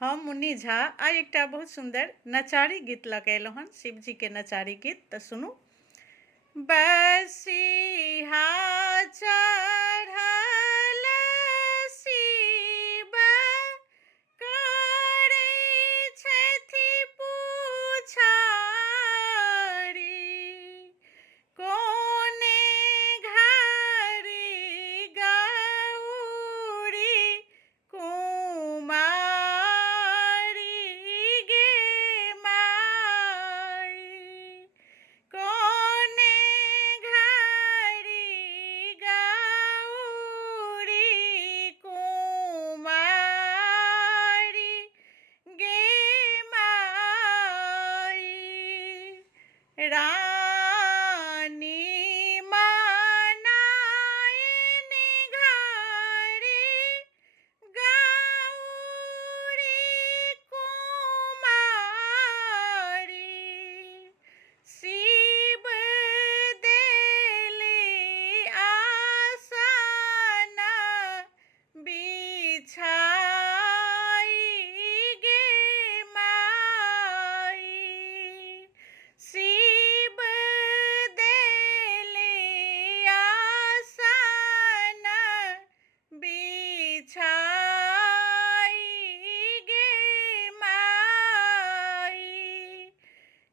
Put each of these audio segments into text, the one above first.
हम मुन्नी झा आइ एकटा बहुत सुंदर नचारी गीत लऽ कऽ अयलहुँ हन, शिवजी के नचारी गीत। तऽ सुनू। बसिहा चढ़ल शिव करै छथि पुछारी, कोने घारी गौरी कुमारी गे माई, कोने घारी गौरी कुमारी गे माई। रानी मनाइन घारी गौरी कुमारी, शिव देली आसन बिछाई गे माई, शिव देली आसन बिछाई गे माई।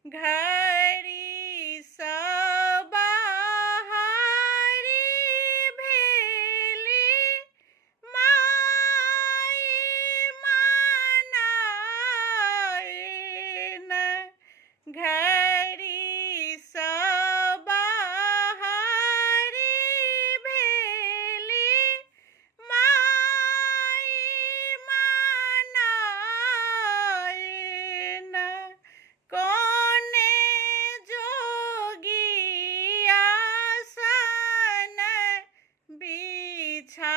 घड़ी सब बाहरी भेली माई मनाइन, घड़ी सब बाहरी भेली माई मनाइन, कोने जोगी आसन बिछाई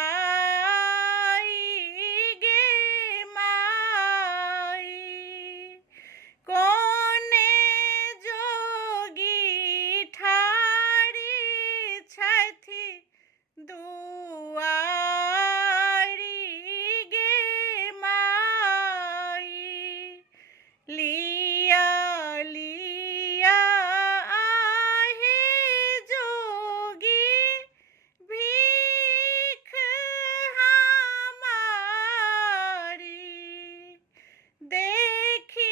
गे माई, कोने जोगी ठाढ़ी छथि दुआरी गे माई। लिया लिया आहे जोगी भीख हमारी, देखियौने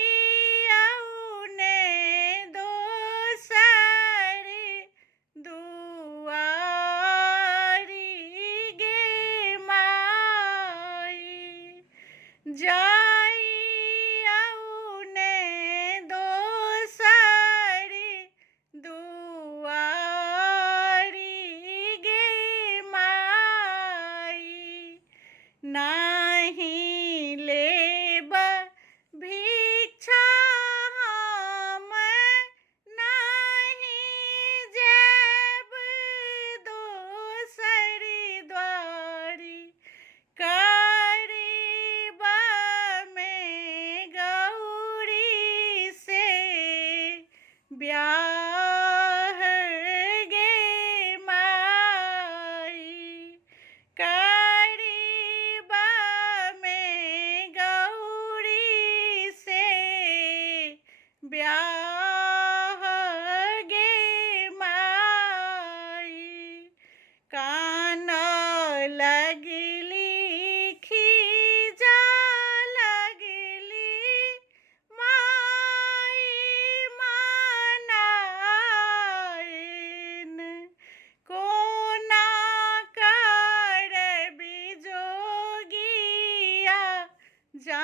दोसर दुआरी गे माई, जाइयौने दोसर दुआरी गे माई। नाही लेब भिक्षा हम, नाही जाएब दोसर द्वारी, करीब में गौरी से ब्याह गे माई, करीब में गौरी से ब्याह गे माई। कान लगली खीजा लगली माई मनाइन, कोना करबी जोगिया जा